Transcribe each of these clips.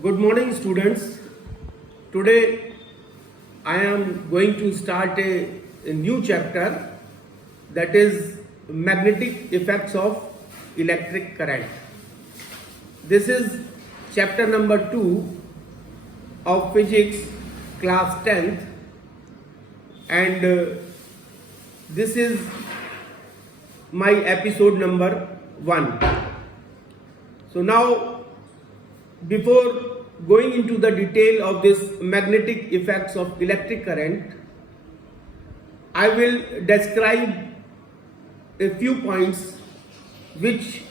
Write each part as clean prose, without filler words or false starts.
Good morning, students. Today I am going to start a new chapter, that is magnetic effects of electric current. This is chapter number 2 of physics class 10th, and this is my episode number 1. So now, before going into the detail of this magnetic effects of electric current, I will describe a few points which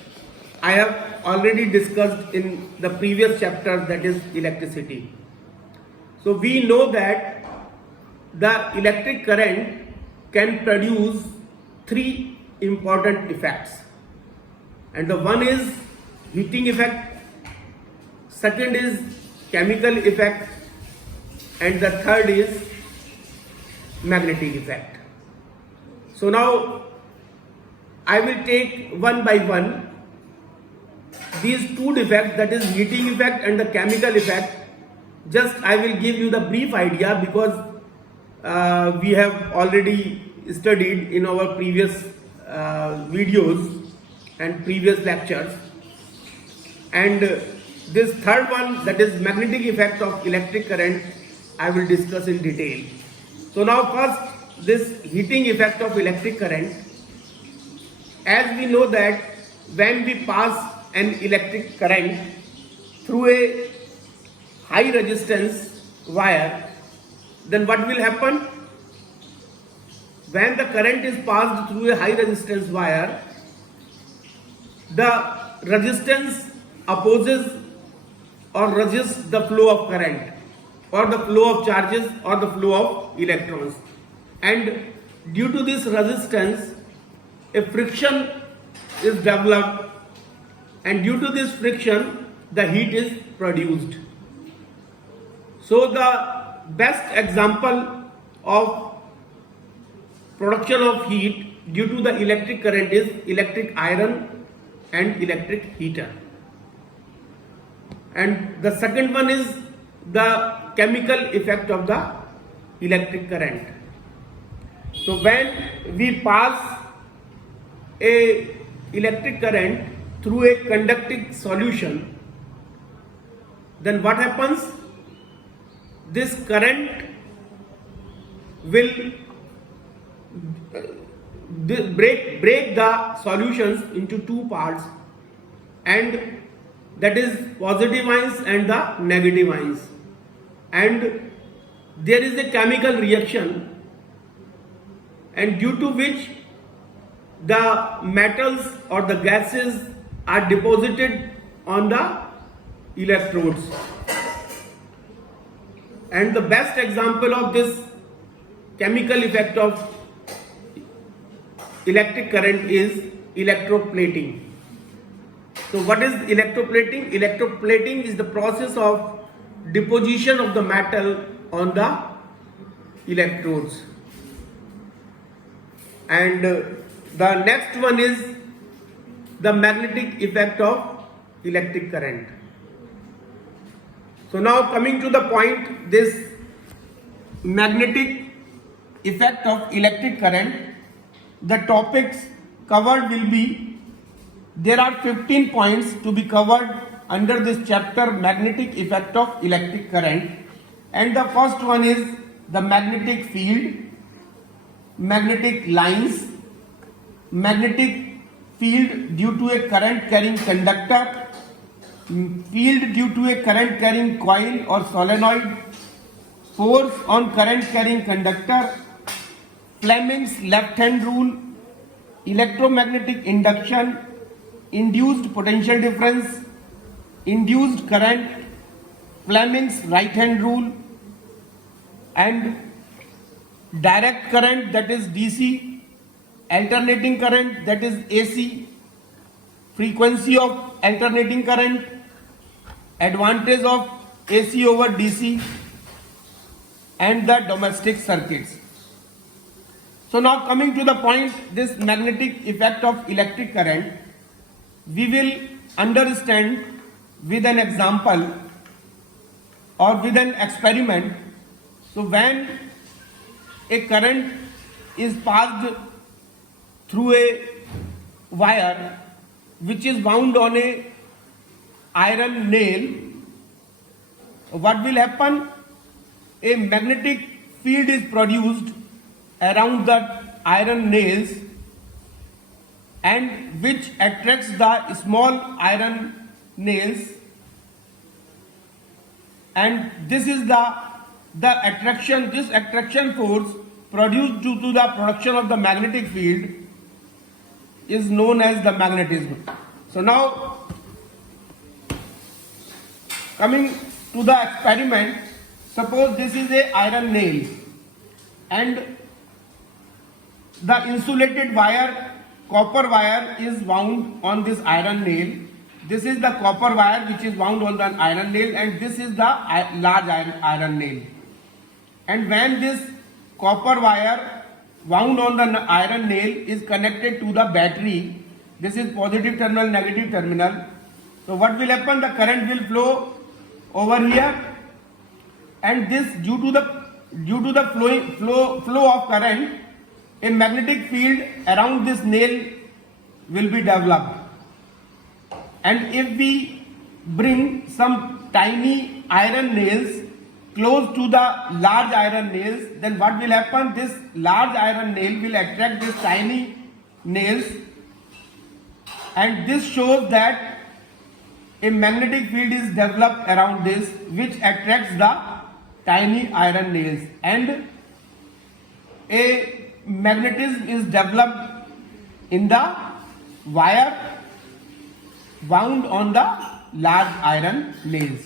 I have already discussed in the previous chapter, that is electricity. So we know that the electric current can produce 3 important effects, and the one is heating effect, second is chemical effect, and the third is magnetic effect. So now I will take one by one these 2 defects, that is heating effect and the chemical effect. Just I will give you the brief idea, because we have already studied in our previous videos and previous lectures, and this third one, that is magnetic effect of electric current, I will discuss in detail. So now first, this heating effect of electric current. As we know that when we pass an electric current through a high resistance wire, then what will happen? When the current is passed through a high resistance wire, the resistance opposes or resists the flow of current, or the flow of charges, or the flow of electrons, and due to this resistance a friction is developed, and due to this friction the heat is produced. So the best example of production of heat due to the electric current is electric iron and electric heater. And the second one is the chemical effect of the electric current. So when we pass a electric current through a conducting solution, then what happens? This current will break the solutions into 2 parts, and that is positive ions and the negative ions, and there is a chemical reaction, and due to which the metals or the gases are deposited on the electrodes. And the best example of this chemical effect of electric current is electroplating. So what is electroplating? Electroplating is the process of deposition of the metal on the electrodes. And the next one is the magnetic effect of electric current. So now coming to the point, this magnetic effect of electric current, the topics covered will be, there are 15 points to be covered under this chapter, magnetic effect of electric current. And the first one is the magnetic field, magnetic lines, magnetic field due to a current carrying conductor, field due to a current carrying coil or solenoid, force on current carrying conductor, Fleming's left hand rule, electromagnetic induction, induced potential difference, induced current, Fleming's right hand rule, and direct current, that is DC, alternating current, that is AC, frequency of alternating current, advantage of AC over DC, and the domestic circuits. So now coming to the point, this magnetic effect of electric current, we will understand with an example or with an experiment. So when a current is passed through a wire which is wound on a iron nail, what will happen? A magnetic field is produced around the iron nails, and which attracts the small iron nails, and this is the attraction, this attraction force produced due to the production of the magnetic field is known as the magnetism. So now coming to the experiment, suppose this is a iron nail and the insulated wire, copper wire is wound on this iron nail. This is the copper wire which is wound on the iron nail, and this is the large iron nail. And when this copper wire wound on the iron nail is connected to the battery, this is positive terminal, negative terminal. So what will happen? The current will flow over here, and this due to the flow of current, a magnetic field around this nail will be developed. And if we bring some tiny iron nails close to the large iron nails, then what will happen? This large iron nail will attract these tiny nails, and this shows that a magnetic field is developed around this which attracts the tiny iron nails, and a magnetism is developed in the wire wound on the large iron nails.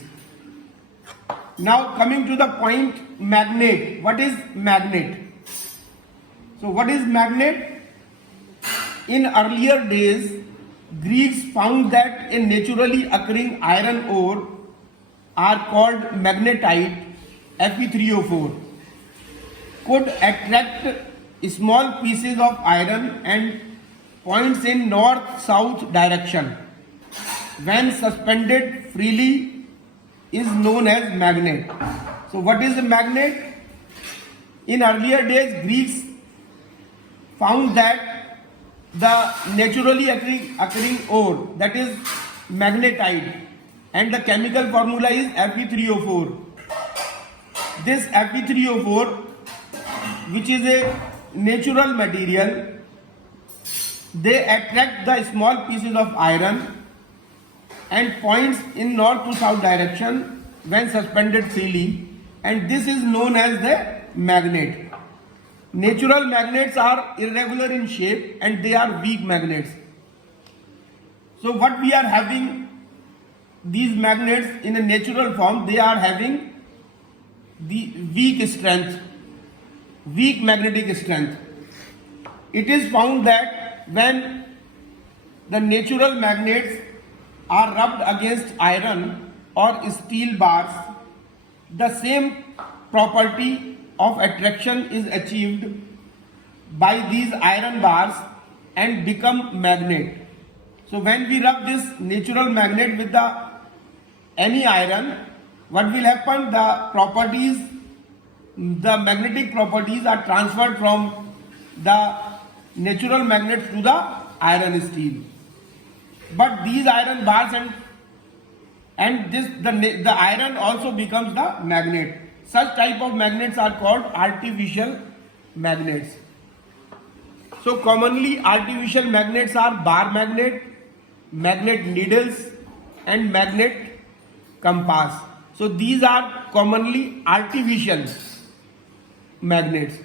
Now coming to the point, magnet. What is magnet? So what is magnet? In earlier days, Greeks found that a naturally occurring iron ore are called magnetite, Fe3O4, could attract small pieces of iron and points in north-south direction when suspended freely is known as magnet. So what is a magnet? In earlier days, Greeks found that the naturally occurring ore, that is magnetite, and the chemical formula is Fe3O4. This Fe3O4, which is a natural material, they attract the small pieces of iron and points in north to south direction when suspended freely, and this is known as the magnet. Natural magnets are irregular in shape and they are weak magnets. So what we are having, these magnets in a natural form, they are having the weak strength, weak magnetic strength. It is found that when the natural magnets are rubbed against iron or steel bars, the same property of attraction is achieved by these iron bars and become magnet. So when we rub this natural magnet with any iron, what will happen? The magnetic properties are transferred from the natural magnets to the iron steel. But these iron bars and the iron also becomes the magnet. Such type of magnets are called artificial magnets. So commonly artificial magnets are bar magnet, magnet needles, and magnet compass. So these are commonly artificial magnets.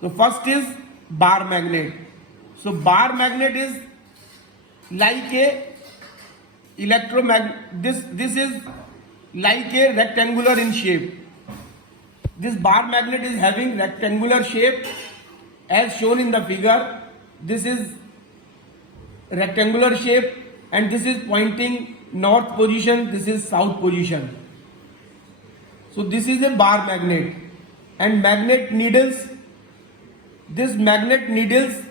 So first is bar magnet. So bar magnet is like a electromagnet. This is like a rectangular in shape. This bar magnet is having rectangular shape as shown in the figure. This is rectangular shape and this is pointing north position, this is south position. So this is a bar magnet. And magnet needles, this magnet needles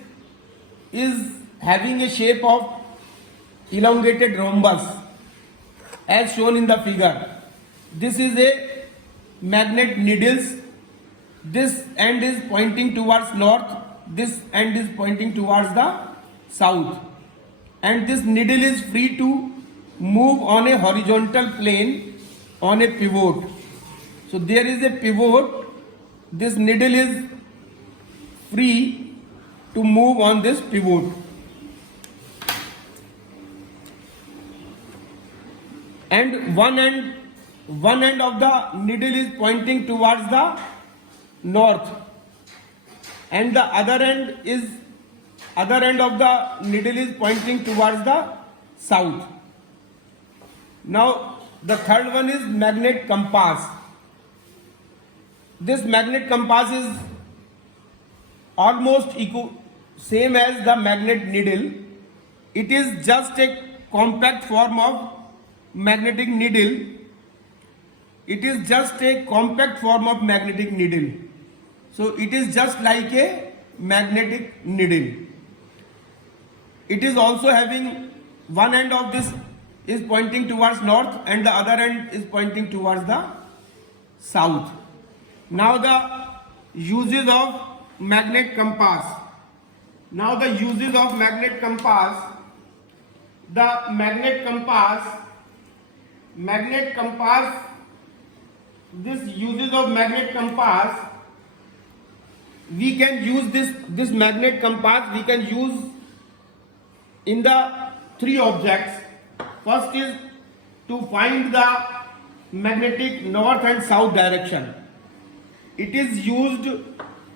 is having a shape of elongated rhombus as shown in the figure. This is a magnet needles. This end is pointing towards north, this end is pointing towards the south, and this needle is free to move on a horizontal plane on a pivot. So there is a pivot, this needle is free to move on this pivot. And one end of the needle is pointing towards the north, and the other end of the needle is pointing towards the south. Now the third one is magnet compass. This magnet compass is almost same as the magnet needle. It is just a compact form of magnetic needle. It is just a compact form of magnetic needle. So it is just like a magnetic needle. It is also having one end of this is pointing towards north and the other end is pointing towards the south. Now the uses of magnet compass. Now the uses of magnet compass. The magnet compass, this uses of magnet compass, we can use this magnet compass, we can use in the three objects. First is to find the magnetic north and south direction. It is used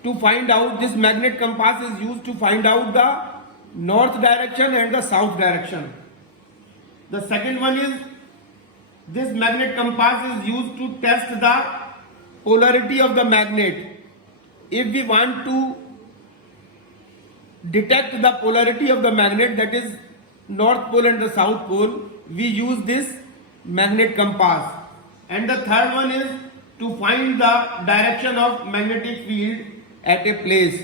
to find out, this magnet compass is used to find out the north direction and the south direction. The second one is, this magnet compass is used to test the polarity of the magnet. If we want to detect the polarity of the magnet, that is north pole and the south pole, we use this magnet compass. And the third one is to find the direction of magnetic field at a place.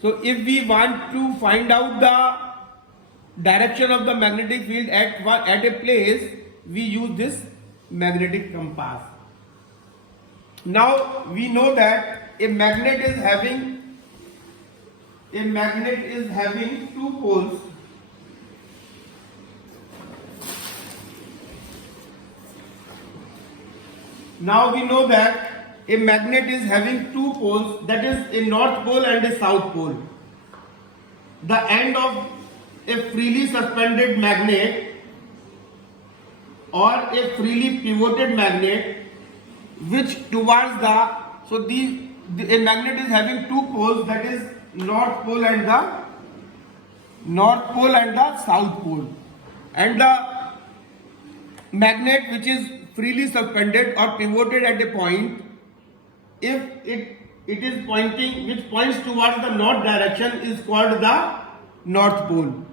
So if we want to find out the direction of the magnetic field at a place, we use this magnetic compass. Now we know that a magnet is having two poles. Now we know that a magnet is having two poles, that is a north pole and a south pole. The end of a freely suspended magnet or a freely pivoted magnet which towards the, so a magnet is having two poles, that is north pole and the south pole, and the magnet which is freely suspended or pivoted at a point, if it is pointing, which points towards the north direction, is called the north pole.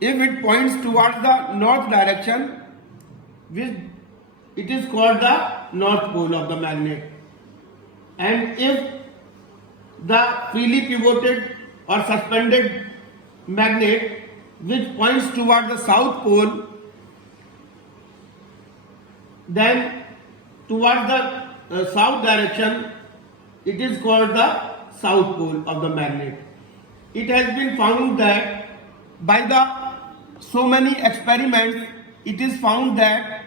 If it points towards the north direction, it is called the north pole of the magnet. And if the freely pivoted or suspended magnet which points towards the south pole, then towards the south direction, it is called the south pole of the magnet. It has been found that by the so many experiments, it is found that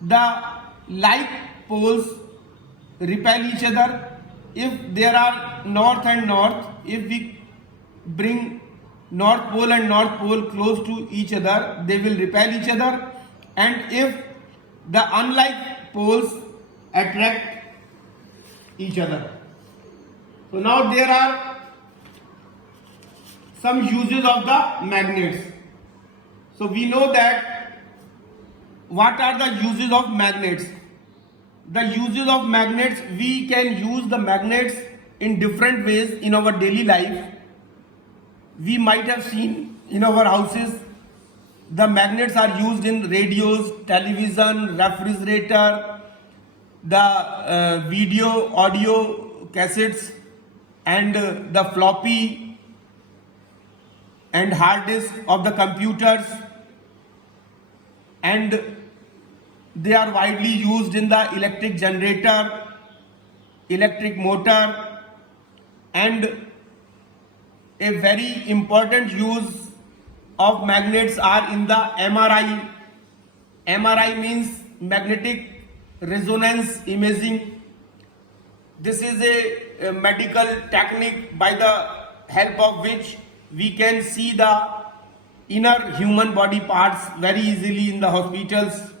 the like poles repel each other. If there are north and north, if we bring north pole and north pole close to each other, they will repel each other. And if the unlike poles attract each other. So now there are some uses of the magnets. So we know that what are the uses of magnets? The uses of magnets, we can use the magnets in different ways in our daily life. We might have seen in our houses, the magnets are used in radios, television, refrigerator, the video, audio cassettes, and the floppy and hard disk of the computers, and They are widely used in the electric generator, electric motor, and a very important use of magnets are in the MRI. MRI means magnetic resonance imaging. This is a medical technique by the help of which we can see the inner human body parts very easily in the hospitals.